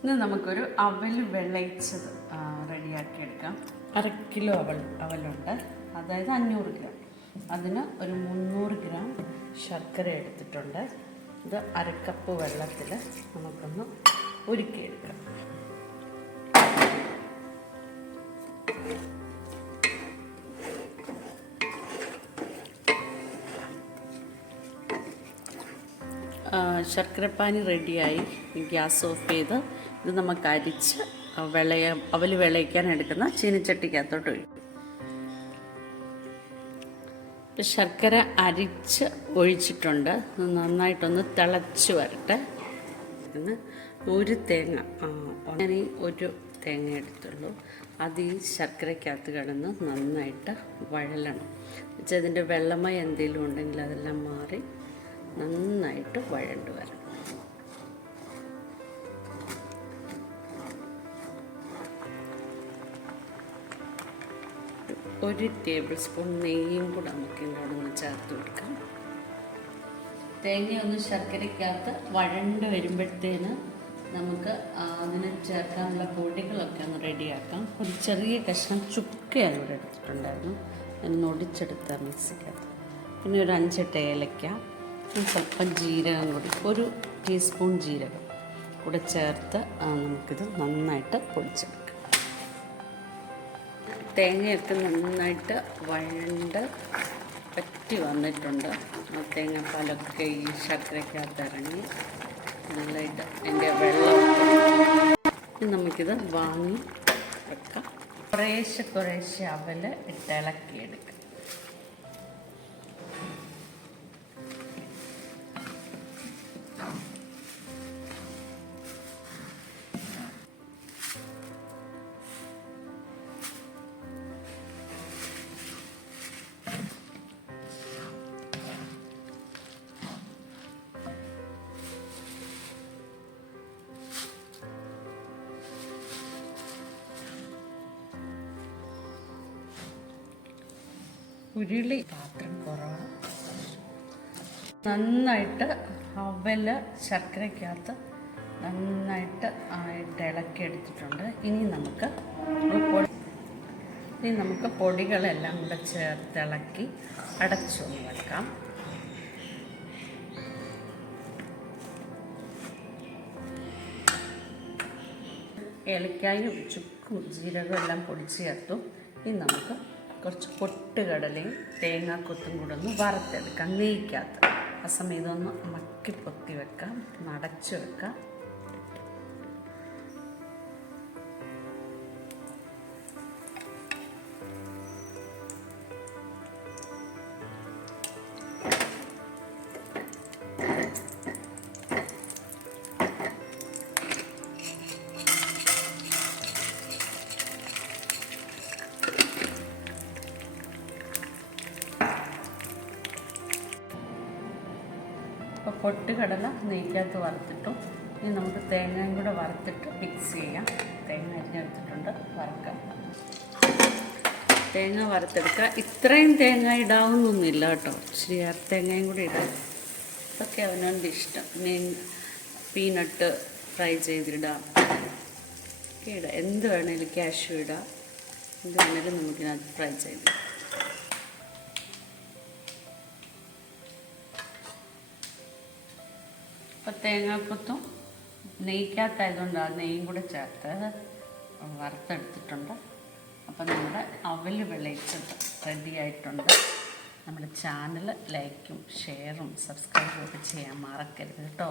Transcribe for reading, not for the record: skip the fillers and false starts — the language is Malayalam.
ഇന്ന് നമുക്കൊരു അവൽ വിളയിച്ചത് റെഡിയാക്കിയെടുക്കാം. 1/2 കിലോ അവലുണ്ട്, അതായത് 500 ഗ്രാം. അതിന് ഒരു 300 ഗ്രാം ശർക്കര എടുത്തിട്ടുണ്ട്. ഇത് 1/2 കപ്പ് വെള്ളത്തിൽ നമുക്കൊന്ന് ഉരുക്കിയെടുക്കാം. ശർക്കരപ്പാനി റെഡിയായി. ഗ്യാസ് ഓഫ് ചെയ്ത് ഇത് നമുക്ക് അരിച്ച് അവൽ വിളയിക്കാൻ എടുക്കുന്ന ചീനിച്ചട്ടിക്കകത്തോട്ട് ഒഴിക്കും. ശർക്കര അരിച്ച് ഒഴിച്ചിട്ടുണ്ട്. നന്നായിട്ടൊന്ന് തിളച്ച് വരട്ടെ. ഒരു തേങ്ങ, ഞാൻ ഒരു തേങ്ങ എടുത്തുള്ളൂ. അത് ഈ ശർക്കരയ്ക്കകത്ത് കിടന്ന് നന്നായിട്ട് വഴലണം. വെച്ചാൽ അതിൻ്റെ വെള്ളമയം എന്തെങ്കിലും ഉണ്ടെങ്കിൽ അതെല്ലാം മാറി നന്നായിട്ട് വഴണ്ട് വരണം. ഒരു ടേബിൾ സ്പൂൺ നെയ്യും കൂടെ നമുക്ക് ഇതിനോട് ഒന്ന് ചേർത്ത് കൊടുക്കാം. തേങ്ങ ഒന്ന് ശർക്കരയ്ക്കകത്ത് വഴണ്ട് വരുമ്പോഴത്തേന് നമുക്ക് അതിന് ചേർക്കാനുള്ള പൊടികളൊക്കെ ഒന്ന് റെഡിയാക്കാം. ഒരു ചെറിയ കഷ്ണം ചുക്ക അതിവിടെ എടുത്തിട്ടുണ്ടായിരുന്നു, ഒന്ന് ഒടിച്ചെടുത്ത മിക്സിക്കകത്ത്. പിന്നെ ഒരു 5 ഏലക്ക, സ്വല്പം ജീരകം കൂടി, 1 ടീസ്പൂൺ ജീരകം കൂടെ ചേർത്ത് നമുക്കിത് നന്നായിട്ട് പൊടിച്ചെടുക്കാം. തേങ്ങയൊക്കെ നന്നായിട്ട് വഴണ്ട് പറ്റി വന്നിട്ടുണ്ട്. ആ തേങ്ങാപ്പാലൊക്കെ ഈ ശർക്കരയ്ക്കകത്ത് ഇറങ്ങി നല്ലതായിട്ട് അതിൻ്റെ വെള്ളം നമുക്കിത് വാങ്ങി വെക്കാം. കുറേശ്ശെ അവൽ ഇട്ട് ഇളക്കിയെടുക്കാം. ഉരുളി പാത്രം കുറവാണ്. നന്നായിട്ട് അവൽ ശർക്കരയ്ക്കകത്ത് നന്നായിട്ട് ഇളക്കി എടുത്തിട്ടുണ്ട്. ഇനി നമുക്ക് പൊടികളെല്ലാം കൂടെ ചേർത്തിളക്കി അടച്ചൊന്ന് വെക്കാം. ഏലക്കായും ചുക്കും ജീരകവും എല്ലാം പൊടിച്ച് ചേർത്തു. ഇനി നമുക്ക് കുറച്ച് പൊട്ടുകടലയും തേങ്ങാക്കൊത്തും കൂടെ ഒന്ന് വറുത്തെടുക്കാം നെയ്ക്കകത്ത്. ആ സമയം ഇതൊന്ന് മക്കി പൊത്തി വെക്കാം, നടച്ച് വെക്കാം. അപ്പോൾ പൊട്ടുകടല നെയ്ക്കകത്ത് വറുത്തിട്ടു. ഇനി നമുക്ക് തേങ്ങയും കൂടെ വറുത്തിട്ട് മിക്സ് ചെയ്യാം. തേങ്ങ അരിഞ്ഞെടുത്തിട്ടുണ്ട്, വറുക്കാം. തേങ്ങ വറുത്തെടുക്കുക. ഇത്രയും തേങ്ങ ഇടാവുന്നൊന്നുമില്ല കേട്ടോ, ശരി. തേങ്ങയും കൂടി ഇടാം. അതൊക്കെ അവനവൻ്റെ ഇഷ്ടം. പീനട്ട് ഫ്രൈ ചെയ്തിടാം, ഒക്കെ ഇടാം. എന്ത് വേണേലും, കാഷ്യൂ ഇടാം, എന്ത് വേണേലും നമുക്കിനകത്ത് ഫ്രൈ ചെയ്തിടാം. അപ്പോൾ തേങ്ങാക്കൊത്തും നെയ്ക്കകത്തായതുകൊണ്ട് ആ നെയ്യും കൂടെ ചേർത്ത് വറുത്തെടുത്തിട്ടുണ്ട്. അപ്പോൾ നമ്മുടെ അവൽ വിളയിച്ചത് റെഡി ആയിട്ടുണ്ട്. നമ്മുടെ ചാനൽ ലൈക്കും ഷെയറും സബ്സ്ക്രൈബും ഒക്കെ ചെയ്യാൻ മറക്കരുത് കേട്ടോ.